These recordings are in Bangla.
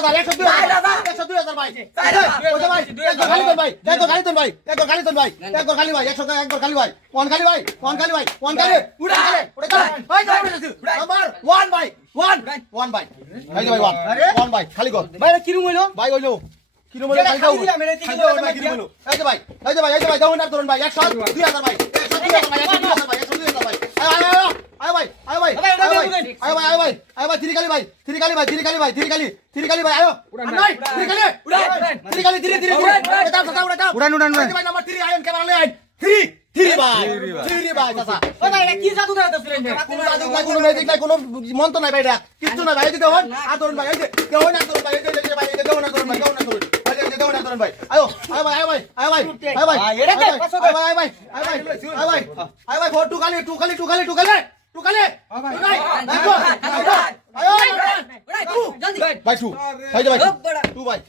হাজার একশো দুই হাজার একশো দুই হাজার ভাই ভাই একবার খালি দেন ভাই একবার খালি দেন ভাই একবার খালি দেন ভাই একবার খালি ভাই একশো একবার খালি ভাই কোন খালি ভাই কোন খালি ভাই কোন খালি উড়ে খালি উড়ে খালি ভাই নাম্বার ওয়ান ভাই ওয়ান। ওয়ান ভাই ভাই ভাই ওয়ান ওয়ান ভাই খালি কর। ভাই কিরম হইল? ভাই ওইলো কিলো মলে খালি দাও। খালি দাও ভাই কিলো মলে এই যে ভাই এই যে ভাই এই যে ভাই দাও না ধরুন ভাই 100 2000 ভাই 100 2000 ভাই 100 2000 ভাই 100 2000 ভাই আয় আয়। আয় ভাই আয় ভাই আয় ভাই আয় ভাই আয় ভাই আয় ভাই থ্রি কালি ভাই থ্রি কালি ভাই থ্রি কালি ভাই থ্রি কালি থ্রি কালি ভাই আয়ো নাই থ্রি কালি থ্রি কালি ধীরে ধীরে ধীরে দাও দাও দাও উড়ান উড়ান ভাই নাম্বার 3 আয়ন ক্যামেরা লই আইন 3 3 ভাই 3 ভাই চাচা ওই ভাই এটা কি জাদু দেখাতেছিলেন কোনো জাদু নাই কোনো ম্যাজিক নাই কোনো মন্ত্র নাই ভাই এটা কিচ্ছু নাই ভাই এই দেওয়ান আর ধরুন ভাই এই দেওয়ান আর ধরুন ভাই এই ভাই এই দেওয়ান আর ধরুন ভাই দেওয়ান আর ধরুন ভাই ভাই আয়ো আয় ভাই আয় ভাই আয় ভাই আয় ভাই ভাই, এটা কে? আয় ভাই আয় ভাই আয় ভাই আয় ভাই আয় ভাই ফোর টু খালি টু রুকালে ভাই শু ভাই ভাই তু ভাই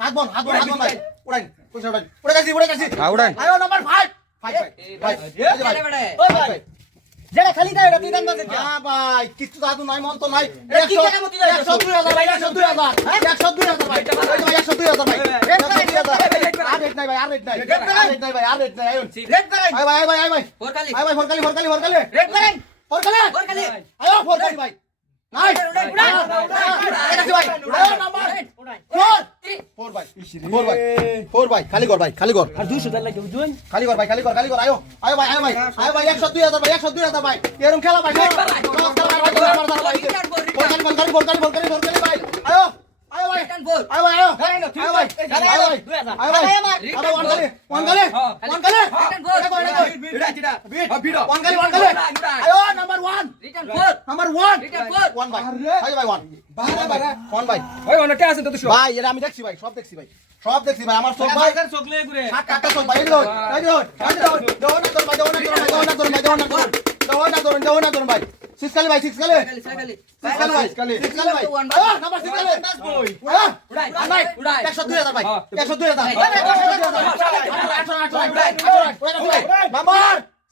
হাত বন হাত বন হাত বন ভাই উড়াই উড়ে গেছি উড়ে গেছি উড়াই আয়ো নাম্বার যেটা খালি দেয় ওটা দাম বাজে হ্যাঁ ভাই কিছু জাদু নাই মন তো নাই দেয়? একশো দুই হাজার ভাই একশো দুই হাজার একশো দুই হাজার ভাই। ভাই। একশো দুই হাজার। ভাই আর রেট নাই ভাই আর রেট নাই। আর রেট নাই ভাই আর রেট নাই। করেন আয় ভাই আয় ভাই আয় ভাই। ফোরকালি। আয় ভাই ফরকালি ফরকালি ফরকালি। রেড করেন ফরকালি? ফোরকালি। আয়ো ফরকালি ভাই। নাই উড়ান, ভাই আয়ো নাম্বার ফোর ফোর ভাই ফোর ভাই ভাই খালি কর ভাই খালি কর আর 200 টাকা লাগে বুঝুন খালি কর ভাই খালি কর খালি কর আয়ো আয়ো ভাই আয়ো ভাই আয়ো ভাই একশো দুই ভাই একশো দুই ভাই এরকম খেলা ভাই ফোরকালি ফোরকালি ফোরকালি ফোরকালি ফোরকালি ভাই আয়ো আয়ো ভাই রিটার্ন ফোর আয়ো ভাই আয়ো আয়ো ভাই আয়ো ভাই আয়ো ভাই আয়ো ওয়ান গালি ওয়ান গালি ওয়ান গালি রিটার্ন ফোর ওয়ান গালি ওয়ান গালি আয়ো number one return four number one return four one ভাই ভাই ওয়ান ওয়ান ভাই ওই অনেকে আছে তো তো ভাই এটা আমি দেখছি ভাই সব দেখছি ভাই সব দেখছি ভাই আমার চোখ ভাই চকলে ঘুরে সাত কাটটা চোখ ভাই এই দেখুন এই দেখুন এই দেখুন দেওয়ান না ধরুন ভাই দেওয়ান না ধরুন ভাই দেওয়ান না ধরুন ভাই না ধরুন দেওয়ান না ধরুন ভাই সিসকালি ভাই সিসকালি ফোরকালি ফোরকালি সিসকালি ভাই সিসকালি ভাই ওয়ান আ নাম্বার সিসকালি হ্যাঁ উড়াই উড়াই 102 হাজার ভাই 102 হাজার নাম্বার 6 6 ভাই নাম্বার 6 খালি কর ভাই ভাই ভাই বুতার অফার ভাই বুতার অফার 100 বেলডিং 102 হাজার 102 হাজার 102 হাজার ভাই 102 হাজার 102 হাজার আয়ো আয়ো আয়ো ভাই 102 হাজার 102 হাজার ভাই আয়ো আয়ো ভাই আয়ো ভাই আয়ো ভাই আয়ো ভাই আয়ো ভাই সিক্স কালি ভাই সিক্স কালি সিক্স কালি ভাই আর সিস বারে বারে মারবে সিক্স কালি ভাই সিক্স কালি সিক্স কালি উড়াই নাম্বার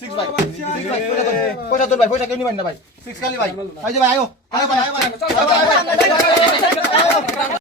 সিক্স ভাই সিক্স ভাই, পয়সা তোর ভাই পয়সা কেউ নিবেন না ভাই। সিক্স কালি ভাই। যে ভাই, আয়ো। আয়ো ভাই আয়ো ভাই।